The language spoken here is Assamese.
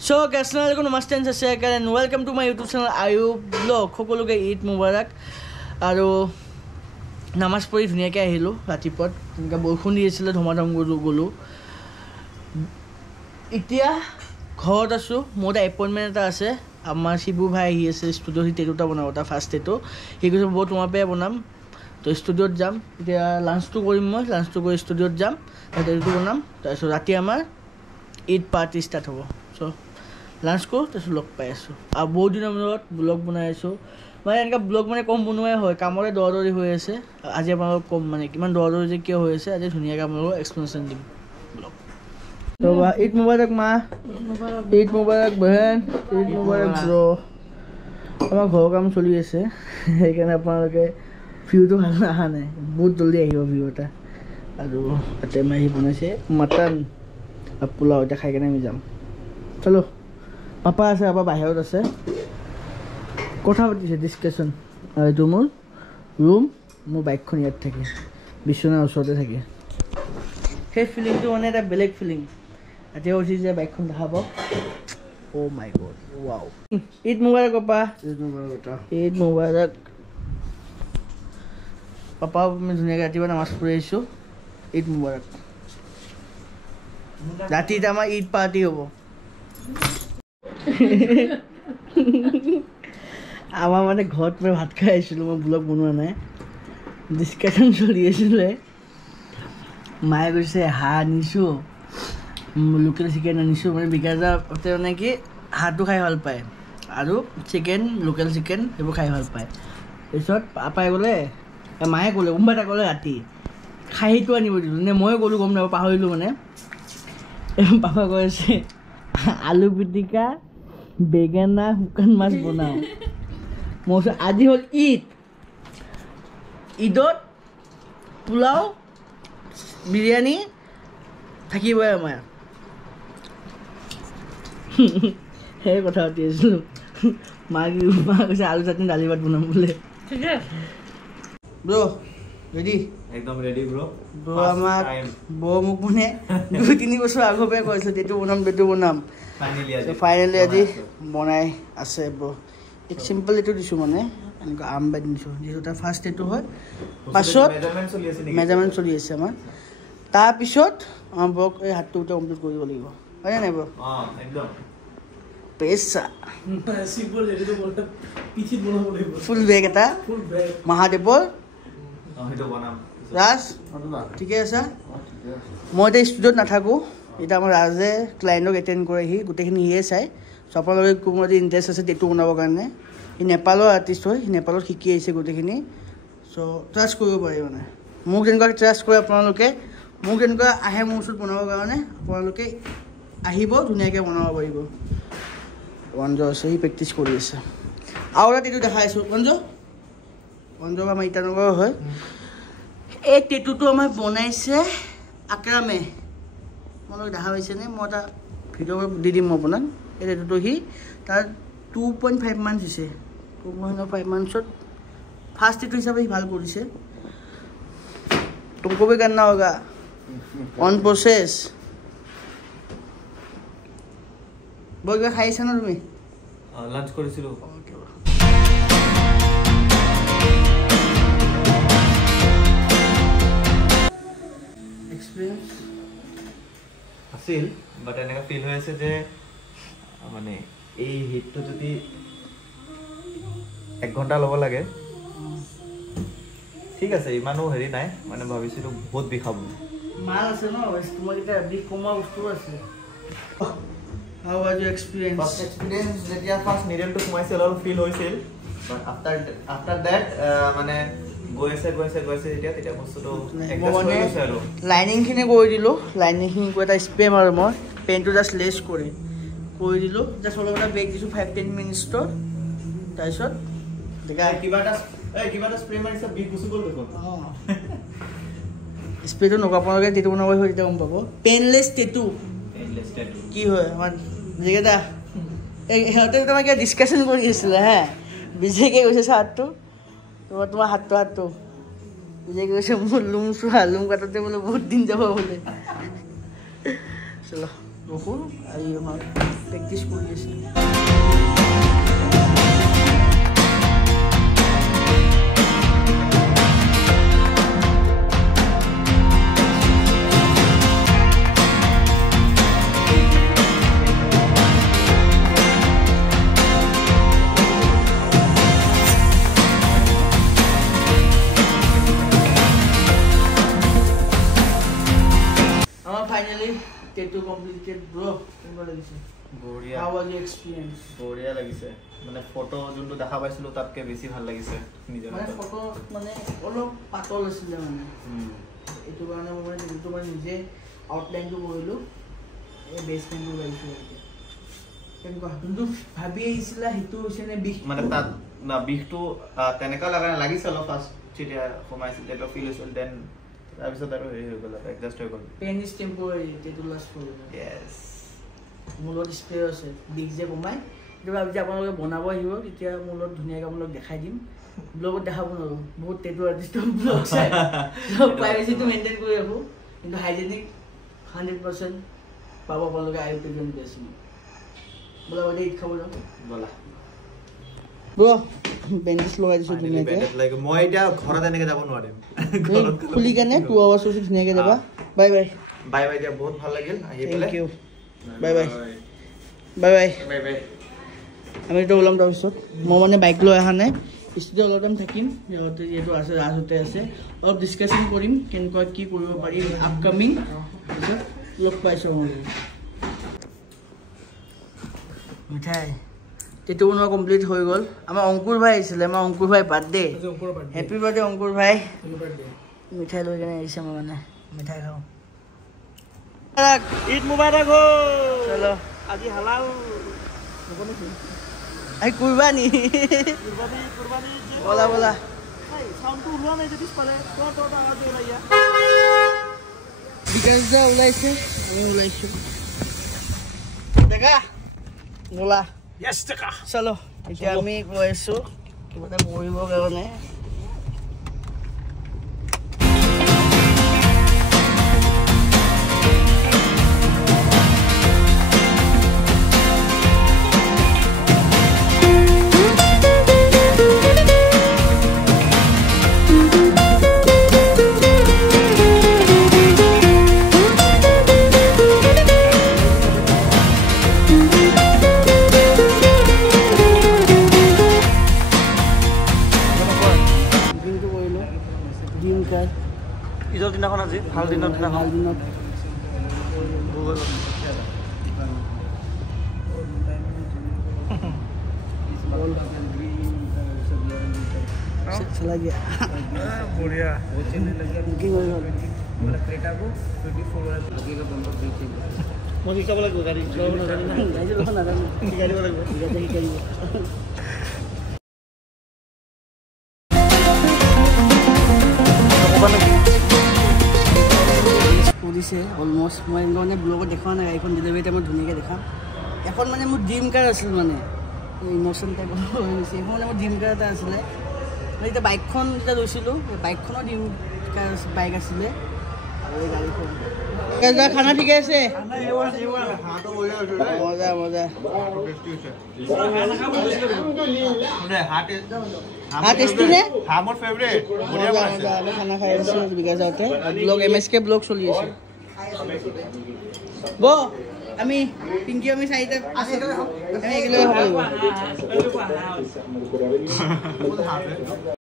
So, Assalamualaikum, namaste and sasriyakal and welcome to my YouTube channel Ayub Vlog. সকলোকে ঈদ মুবাৰক আৰু নামাজ পঢ়ি ধুনীয়াকৈ আহিলোঁ ৰাতিপুৱা তেনেকৈ বৰষুণ দি আছিলে ধমাধম গ'লোঁ এতিয়া ঘৰত আছোঁ মোৰ এটা এপইণ্টমেণ্ট এটা আছে আমাৰ শিবু ভাই আহি আছে ষ্টুডিঅ'ত সি টেটু এটা বনাব তাৰ ফাৰ্ষ্ট টেটু সি কৈছে বহুত তোমাৰ পৰাই বনাম তো ষ্টুডিঅ'ত যাম এতিয়া লাঞ্চটো কৰিম মই লাঞ্চটো কৰি ষ্টুডিঅ'ত যাম টেটুটো বনাম তাৰপিছত ৰাতি আমাৰ ঈদ পাৰ্টি ষ্টাৰ্ট হ'ব চ' লাঞ্চ কৰোঁ তাৰপিছত লগ পাই আছোঁ আৰু বহুত দিনৰ মূৰত ব্লগ বনাই আছোঁ মানে এনেকুৱা ব্লগ মানে কম বনোৱাই হয় কামতে দৌৰি হৈ আছে আজি আপোনালোকক কম মানে কিমান দৌৰি যে কিয় হৈ আছে আজি ধুনীয়াকৈ আপোনালোকক এক্সপ্লেনেশ্যন দিম ব্লগ ঈদ মুবাৰক মা ঈদ মুবাৰক বহেন ঈদ মুবাৰক ব্ৰ আমাৰ ঘৰৰ কাম চলি আছে সেইকাৰণে আপোনালোকে ভিউটো ভাল অহা নাই বহুত জলদি আহিব ভিউ এটা আৰু তাতে মাহী বনাইছে মাটন আৰু পোলাও এতিয়া খাই কেনে আমি যাম চলো পাপা আছে পাপা বাহিৰত আছে কথা পাতিছে ডিছকাশ্যন আৰু এইটো মোৰ ৰুম মোৰ বাইকখন ইয়াত থাকে বিচনাৰ ওচৰতে থাকে সেই ফিলিংটো মানে এটা বেলেগ ফিলিং এতিয়া উঠি যে বাইকখন দেখা পাওঁ oh' my god wow Eid মুবাৰক পাপা ঈদ মুবাৰক পাপা আমি ধুনীয়াকৈ ৰাতিপুৱা নামাজ পঢ়ি আহিছোঁ ঈদ মুবাৰক ৰাতি এতিয়া আমাৰ ঈদ পাৰ্টি হ'ব আমাৰ মানে ঘৰত মই ভাত খাই আহিছিলোঁ মই ব্লগ বনোৱা নাই ডিছকাশ্যন চলি আছিলে মায়ে কৈছে হাঁহ আনিছোঁ লোকেল চিকেন আনিছোঁ মানে বিকাজতে মানে কি হাঁহটো খাই ভাল পায় আৰু চিকেন লোকেল চিকেন সেইবোৰ খাই ভাল পায় তাৰপিছত পাপাই ক'লে মায়ে ক'লে কোনোবা এটা ক'লে ৰাতি খাহীটো আনিব দিলোঁ নে ময়ে ক'লোঁ গম নাপাওঁ পাহৰিলোঁ মানে পাপা কৈ আছে আলু পিটিকা বেঙেনা শুকান মাছ বনাওঁ মই কৈছোঁ আজি হ'ল ঈদত পোলাও বিৰিয়ানী থাকিবই আমাৰ সেই কথা পাতি আছিলোঁ মা কৈছে আলু চাটনি দালি ভাত বনাম বোলে ব্ৰ ৰেডি একদম ৰেডি ব্ৰ আমাক মোক মানে 2-3 বছৰ আগৰ পৰাই কৈছে এইটো বনাম ফাইনেলি আজি বনাই আছে ব্ৰ এক চিম্পল এইটো দিছোঁ মানে এনেকুৱা আম বাই দিছোঁ যিহেতু তাৰ ফাৰ্ষ্ট এইটো হয় পাছত মেজাৰমেণ্ট চলি আছে আমাৰ তাৰপিছত আমাৰ ব্ৰক এই হাতটো গোটেই কমপ্লিট কৰিব লাগিব হয়নে নাই ব্ৰ পেচা ফুল বেগ এটা মহাদেৱৰ ৰাজ ঠিকে আছে মই এতিয়া ষ্টুডিঅ'ত নাথাকোঁ এতিয়া আমাৰ ৰাজে ক্লাইণ্টক এটেণ্ড কৰেহি গোটেইখিনি সিয়ে চায় চ' আপোনালোকে কোনো যদি ইণ্টাৰেষ্ট আছে টেটু বনাবৰ কাৰণে সি নেপালৰ আৰ্টিষ্ট হয় সি নেপালত শিকি আহিছে গোটেইখিনি চ' ট্ৰাষ্ট কৰিব পাৰি মানে মোক যেনেকুৱা ট্ৰাষ্ট কৰে আপোনালোকে মোক যেনেকুৱা আহে মোৰ ওচৰত বনাবৰ কাৰণে আপোনালোকে আহিব ধুনীয়াকৈ বনাব পাৰিব অঞ্জ আছে সি প্ৰেক্টিচ কৰি আছে আৰু এটা টেটু দেখাই আছোঁ অঞ্জ আমাৰ ইটানগৰৰ হয় এই টেটুটো আমাৰ বনাইছে আক্ৰামে আপোনালোকে দেখা পাইছেনে মই এটা ভিডিঅ' দি দিম মই আপোনাক এই টেটুটো সি তাৰ 2.5 মান্থছ হৈছে 2.5 মান্থছত ফাৰ্ষ্ট টেটু হিচাপে সি ভাল কৰিছে तुमको भी करना होगा ऑन प्रोसेस बहुत किবা খাইছা না তুমি লাঞ্চ কৰিছিলোঁ এক্সপেৰিয়েন্স আছিল বাট এনেকুৱা ফিল হৈ আছে যে মানে এই হিটটো যদি 1 ঘণ্টা ল'ব লাগে ঠিক আছে ইমানো হেৰি নাই মানে ভাবিছিলোঁ বহুত বিষাব মাল আছে ন তোমাৰ এটা বিষ কমা বস্তু আছে হাউ ওয়াজ ইউৰ এক্সপেৰিয়েন্স যেতিয়া ফাৰ্ষ্ট নিডেলটো সোমাইছিল অলপ ফিল হৈছিল বাট আফটাৰ দেট মানে গৈছে তেতিয়া বস্তুটো আৰু লাইনিংখিনি কৰি দিলোঁ লাইনিংখিনি কৰি এটা স্প্ৰে মাৰোঁ মই পেনটো জাষ্ট লেছ কৰি দিলোঁ জাষ্ট অলপ এটা বেগ দিছোঁ 5-10 মিনিটৰ তাৰপিছত কিবা এটা স্প্ৰে মাৰিছে বিষ গুচি গ'ল দেখোন স্প্ৰেটো নকৰা আপোনালোকে টেটু বনাব হয় তেতিয়া গম পাব পেইনলেছ টেটু কি হয় আমাৰ যিকেইটা সিহঁতে তোমাৰ কিবা ডিছকাশ্যন কৰি আছিলে হা বিজয়কে কৈছে হাতটো তোমাৰ হাতটো বিজয়কে কৈছে মোৰ লুম চোৱা লুম কাটোতে বোলে বহুত দিন যাব বোলে চলো ৰখো আৰু আমাৰ প্ৰেক্টিছ কৰি আছে Finally, tattoo completed, bro. বঢ়িয়া How was your experience? বঢ়িয়া লাগিছে মানে ফটো যোনটো দেখা পাইছিলো তাতকে বেছি ভাল লাগিছে নিজৰ মানে ফটো মানে অলপ পাতল আছিল মানে এইটো কাৰণে মই যেটো মই নিজে আউটলাইনটো কৰিলো এই বেসমেন্টটো লাইছো কেনেকুৱা কিন্তু ভাবি আহিছিলা হেতু হৈছে নে বিষ মানে তাত না বিষটো তেনেকা লাগিছে অলপ ফাৰ্ষ্ট যেতিয়া সোমাইছিল তেতিয়া ফিল হৈছিল দেন তাৰপিছত আৰু হেৰি হৈ গ'ল এডজাষ্ট হৈ গ'ল পেন ইজ টেম্পৰাৰী টেটু লাষ্ট ফৰ ইয়েছ মূলত স্প্ৰে আছে বিষ যে কমাই কিন্তু ভাবি যে আপোনালোকে বনাব আহিব তেতিয়া মূলত ধুনীয়াকৈ আপোনালোক দেখাই দিম ব্লগত দেখাব নোৱাৰো বহুত টেটু আৰ্টিষ্টৰ ব্লগ চাই প্ৰাইভেচিটো মেইনটেইন কৰি ৰাখোঁ কিন্তু হাইজেনিক 100% পাব আপোনালোকে আই প্ৰেজেণ্ট বেছি বোলা বাদে ঈদ খাব যাওঁ বলা ব্ৰ বেণ্ডেজ লগাই দিছোঁ ধুনীয়াকৈ মই এতিয়া ঘৰত এনেকৈ যাব নোৱাৰিম খুলি কেনে 2 আৱাৰ্ছ হৈছে ধুনীয়াকৈ যাবা বাই বাই বাই বাই দিয়া বহুত ভাল লাগিল আহি পেলাই thank U bye bye bye bye bye bye আমিতো ওলাম তাৰপিছত মই মানে বাইক লৈ অহা নাই ষ্টুডিঅ' অলপ টাইম থাকিম সিহঁতে যিহেতু আছে ৰাজহঁতে আছে অলপ ডিছকাশ্যন কৰিম কেনেকুৱা কি কৰিব পাৰি আপকামিং তাৰপিছত লগ পাইছোঁ মই মিঠাই টেটু বনোৱা কমপ্লিট হৈ গ'ল আমাৰ অংকুৰ ভাই আহিছিলে আমাৰ অংকুৰ ভাই বাৰ্থডে হেপী বাৰ্থডে অংকুৰ ভাই মিঠাই লৈ কেনে আহিছে মই মানে মিঠাই খাওঁ ঈদ মুবাৰক हो চলো আজি হালাল আই কুৰবানি বলা বলা সাউন্ড তো উলোৱা নাই যদি পালে তো আওয়াজ ওলাইয়া বিকাশ দা ওলাইছে আমি ওলাইছো দেখা বলা Yes, Taka. চলো এতিয়া আমি গৈ আছো কিবা এটা কৰিবৰ কাৰণে ঈদৰ দিনাখন আজি ভাল দিনৰ দিনাখন ভাল দিনত चला गया बढ़िया बुकिंग हो गई क्रेटा को 24 वाला लगेगा बम्पर ब्रेक মই শিকাব লাগিব গাড়ী চলাব নাজানো না গাড়ী চলাব নাজানো শিকাই দিব লাগিব শিকাই দিব কৰিছে অলমষ্ট মই মানে ব্লগত দেখুৱা নাই গাড়ীখন ডেলিভাৰী টাইমত ধুনীয়াকৈ দেখাম এখন মানে মোৰ ড্ৰিম কাৰ আছিল মানে ইমোশ্যন টাইপ হৈ গৈছে এখন মানে মোৰ ড্ৰিম কাৰ এটা আছিলে এতিয়া বাইকখন যেতিয়া লৈছিলোঁ বাইকখনৰ ড্ৰিম কাৰ বাইক আছিলে আৰু এই গাড়ীখন খানা ঠিকে আছে মজা মজা টেষ্টি নে মোৰ ফেভৰেট মজা মজা আমি খানা খাই আছোঁ বিকাশ যাওঁতে ব্লগ MSK ব্লগ চলি আছে ব আমি পিংকি আমি চাৰিটা আমি একেলগে খাব লাগিব